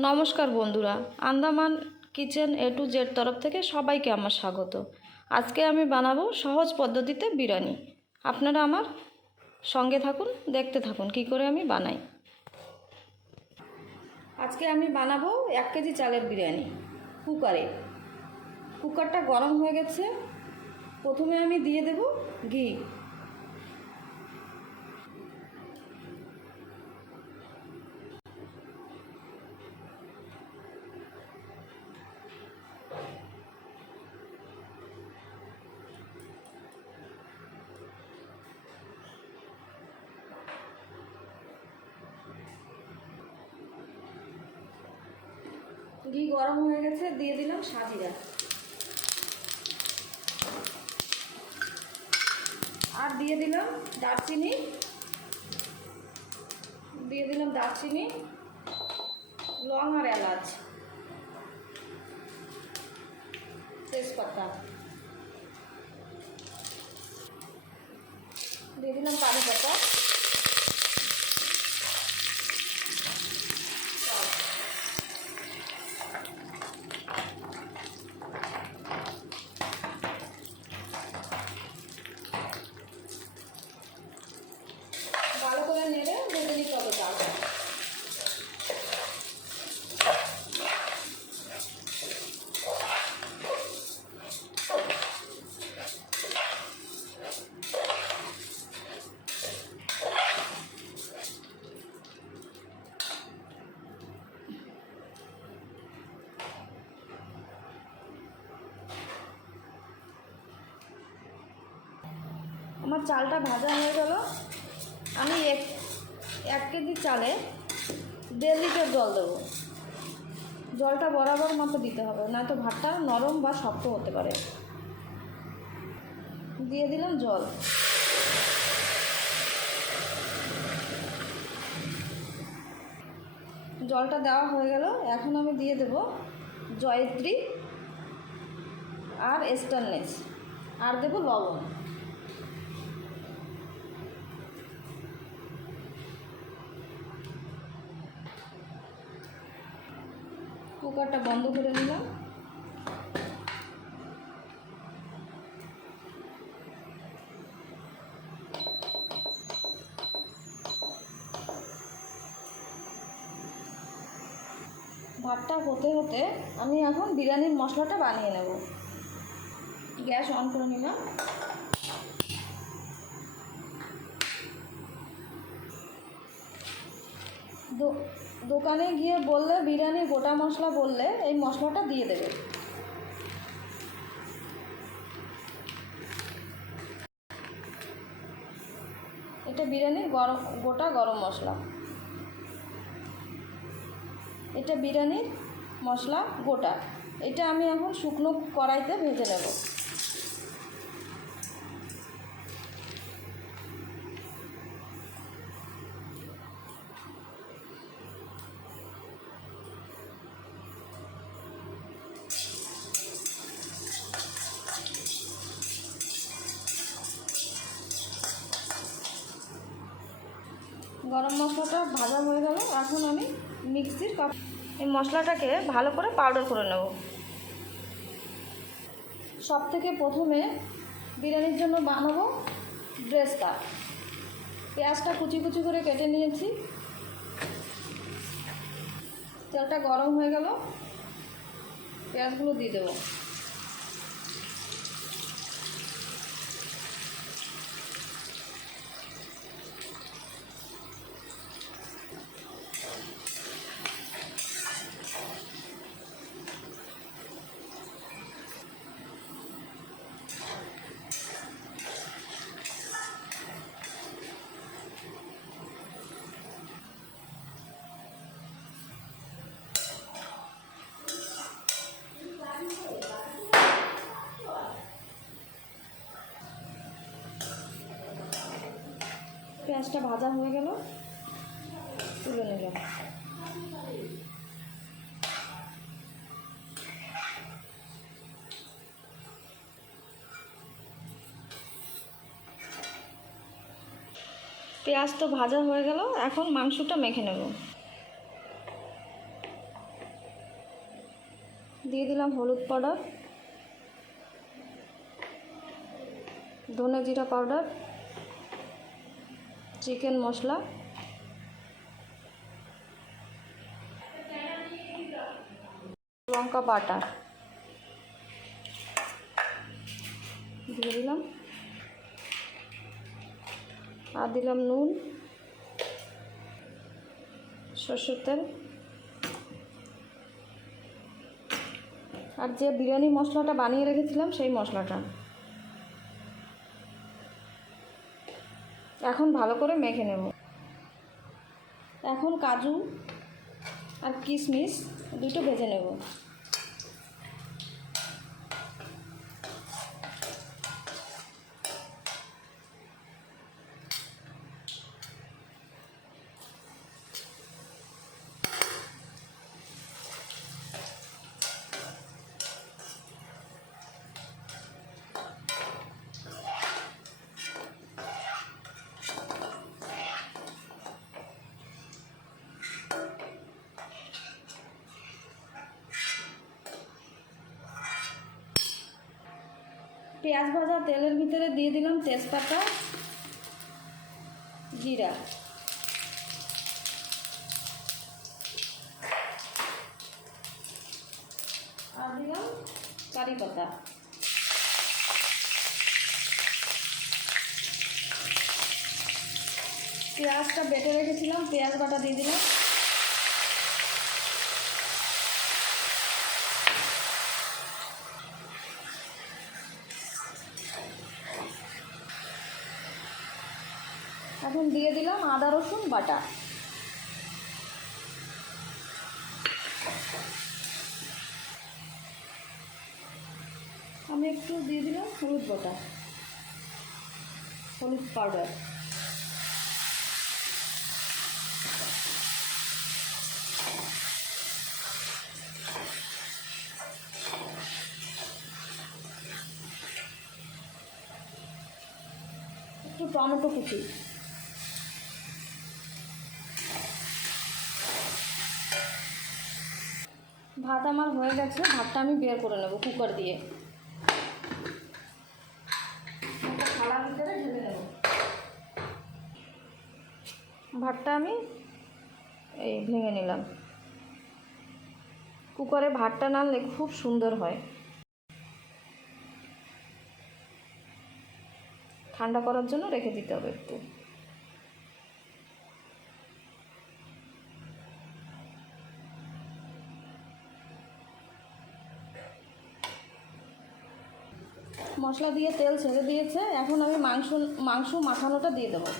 নমস্কার বন্ধুরা, Andaman kitchen A to Z তরফ থেকে সবাইকে আমার স্বাগত। আজকে আমি বানাবো সহজ পদ্ধতিতে বিরিয়ানি। আপনারা আমার সঙ্গে থাকুন, দেখতে থাকুন কী করে আমি বানাই। আজকে আমি বানাবো 1 কেজি চালের বিরিয়ানি কুকারে। কুকারটা গরম হয়ে গেছে, প্রথমে আমি দিয়ে দেব ঘি। ঘি গরম হয়ে গেছে, দিয়ে দিলাম সাজিরা, আর দিয়ে দিলাম দারচিনি, লং আর এলাচ, তেজপাতা, দিয়ে দিলাম কারি পাতা, ভালো করে নেড়ে ভেজে নিতে হবে চালটা। আমার চালটা ভাজা হয়ে গেল। আমি এক কেজি চালে 1.5 লিটার জল দেবো। জলটা বরাবর মতো দিতে হবে, নয়তো ভাতটা নরম বা শক্ত হতে পারে। দিয়ে দিলাম জল। জলটা দেওয়া হয়ে গেল, এখন আমি দিয়ে দেব জয়িত্রী আর স্টেনলেস, আর দেব লবণ। কুকারটা বন্ধ করে দিলাম। ভাতটা হতে হতে আমি এখন বিরিয়ানির মশলাটা বানিয়ে নেব। গ্যাস অন করে নিলাম। দোকানে গিয়ে বললে, বিরিয়ানির গোটা মশলা বললে এই মশলাটা দিয়ে দেবে। এটা বিরিয়ানির গোটা গরম মশলা। এটা বিরিয়ানির মশলা গোটা। এটা আমি এখন শুকনো কড়াইতে ভেজে নেব। গরম মশলাটা ভাজা হয়ে গেল, এখন আমি মিক্সির কাপ এই মশলাটাকে ভালো করে পাউডার করে নেব। সব থেকে প্রথমে বিরিয়ানির জন্য বানাবো ব্রেস্তা। পেঁয়াজটা কুচি কুচি করে কেটে নিয়েছি। তেলটা গরম হয়ে গেল, পেঁয়াজগুলো দিয়ে দেবো। পেঁয়াজটা ভাজা হয়ে গেল, তুলে নিলাম। পেঁয়াজ তো ভাজা হয়ে গেল, এখন মাংসটা মেখে নেব। দিয়ে দিলাম হলুদ পাউডার, ধনে জিরা পাউডার, চিকেন মশলা, লঙ্কা বাটা দিয়ে দিলাম, আর দিলাম নুন, সরষের তেল, আর যে বিরিয়ানি মশলাটা বানিয়ে রেখেছিলাম সেই মশলাটা। এখন ভালো করে মেখে নেব। এখন কাজু আর কিশমিশ দুটো ভেজে নেব। পেঁয়াজ ভাজা তেলের ভিতরে দিয়ে দিলাম তেজপাতা, জিরা, আর দিলাম কারি পাতা। পেঁয়াজটা বেটে রেখেছিলাম, পেঁয়াজ বাটা দিয়ে দিলাম। এখন দিয়ে দিলাম আদা রসুন বাটা। আমি একটু দিয়ে দিলাম হলুদ বাটা, হলুদ পাউডার। একটু টমেটো কুচি। ভাত আমার হয়ে গেছে, ভাতটা আমি বের করে নেব কুকার দিয়ে। একটা থালার ভিতরে ঢেলে নেব। ভাতটা আমি এই ভেঙে নিলাম। কুকারে ভাতটা নাড়লে খুব সুন্দর হয়। ঠান্ডা করার জন্য রেখে দিতে হবে একটু। মশলা দিয়ে তেল ছেড়ে দিয়েছে, এখন আমি মাংস মাখানোটা দিয়ে দেবো।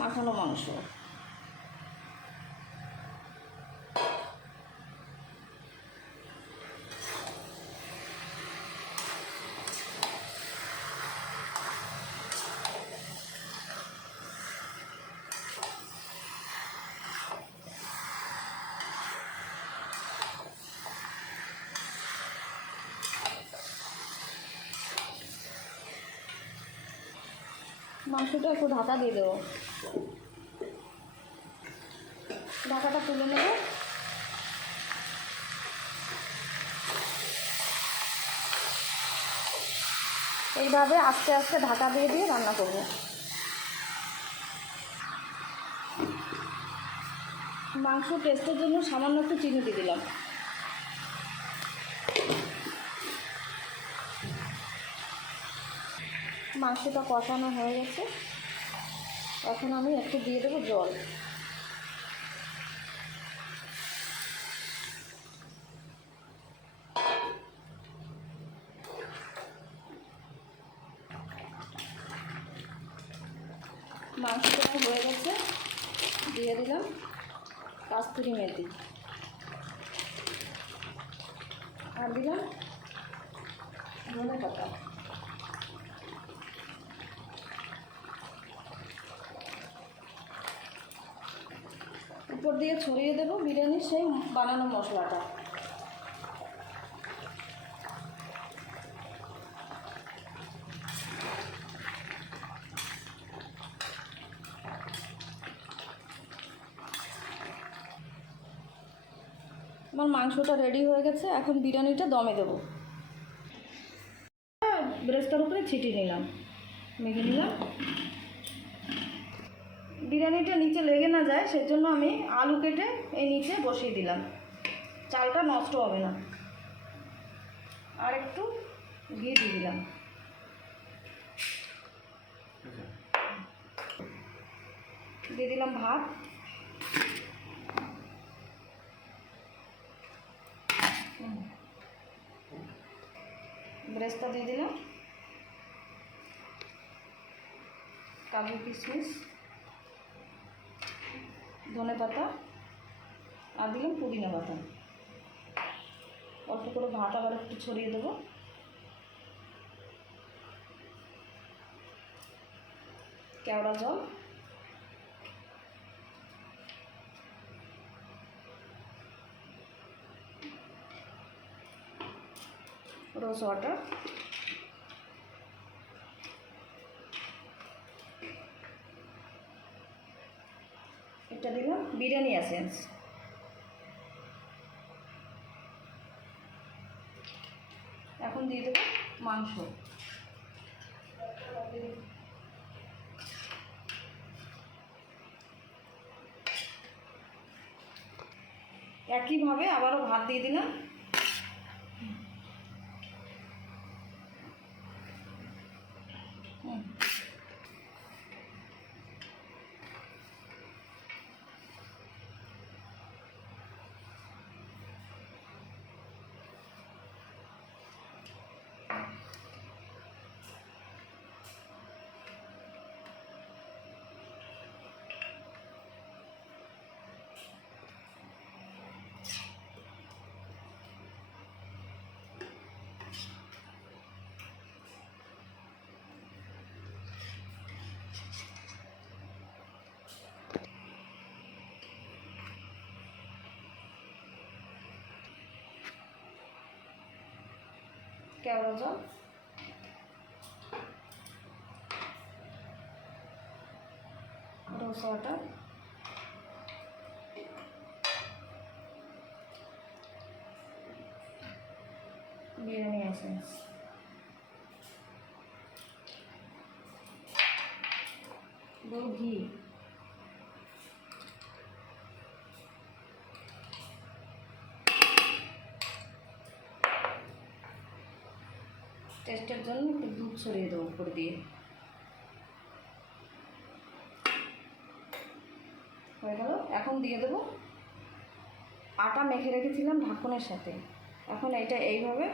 মাখানো মাংস মাংসটা একটু ঢাকা দিয়ে দেবো। ঢাকাটা তুলে নেব। এইভাবে আস্তে আস্তে ঢাকা দিয়ে দিয়ে রান্না করব। মাংস টেস্টের জন্য সামান্য একটু চিনি দিয়ে দিলাম। মাংসটা কষানো হয়ে গেছে, এখন আমি একটু দিয়ে দেবো জল। মাংসটা হয়ে গেছে, দিয়ে দিলাম কাস্তুরি মেথি, আর দিলাম ধনে পাতা। উপর দিয়ে ছড়িয়ে দেবো বিরিয়ানির সেই বানানো মশলাটা। আমার মাংসটা রেডি হয়ে গেছে, এখন বিরিয়ানিটা দমে দেবো। ব্রেস্তার উপরে ছিটিয়ে নিলাম, মেখে নিলাম। বিরিয়ানিটা নিচে লেগে না যায় সেজন্য আমি আলু কেটে এই নিচে বসিয়ে দিলাম, চালটা নষ্ট হবে না। আর একটু ঘি দিয়ে দিলাম। দিয়ে দিলাম ভাত, ব্রেস্তা দিয়ে দিলাম, কাজু কিশমিশ, ধনে পাতা, আর দিলাম পুদিনা পাতা। অল্প করে ভাত আবার একটু ছড়িয়ে দেবো। কেওড়া জল, রোজ ওয়াটার, এটা দিলাম বিরিয়ানি এসেন্স। এখন দিয়ে দেবো মাংস। একইভাবে আবারও ভাত দিয়ে দিলাম। কেওড়া জল, রোজ ওয়াটার, বিরিয়ানি এসেন্স, ঘি, টেস্টের জন্য একটু দুধ ছড়িয়ে দেবো উপর দিয়ে। হয়ে গেল। এখন দিয়ে দেবো আটা মেখে রেখেছিলাম ঢাকনের সাথে। এখন এটা এইভাবে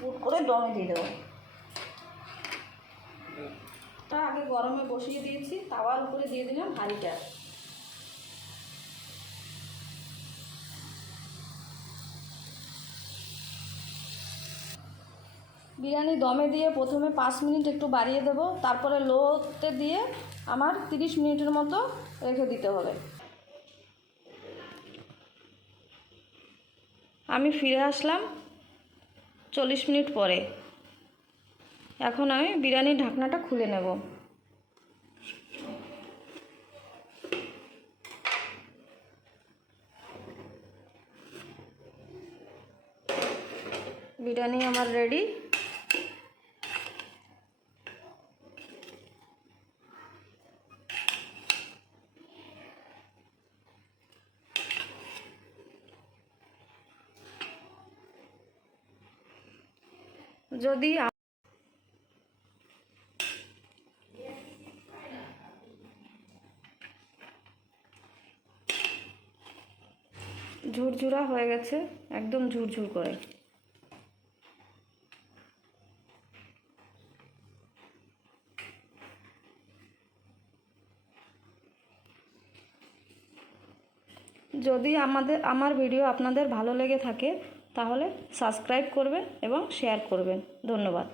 বুট করে দমে দিয়ে দেবো। তা আগে গরমে বসিয়ে দিয়েছি, তাওয়ার উপরে দিয়ে দিলাম হাঁড়িটা। বিরিয়ানি দমে দিয়ে প্রথমে 5 মিনিট একটু বাড়িয়ে দেবো, তারপরে লোতে দিয়ে আমার 30 মিনিটের মতো রেখে দিতে হবে। আমি ফিরে আসলাম 40 মিনিট পরে। এখন আমি বিরিয়ানির ঢাকনাটা খুলে নেব। বিরিয়ানি আমার রেডি। যদি ঝুরঝুরা হয়ে গেছে, একদম ঝুরঝুর করে। যদি আমার ভিডিও আপনাদের ভালো লেগে থাকে তাহলে সাবস্ক্রাইব করবেন এবং শেয়ার করবেন। ধন্যবাদ।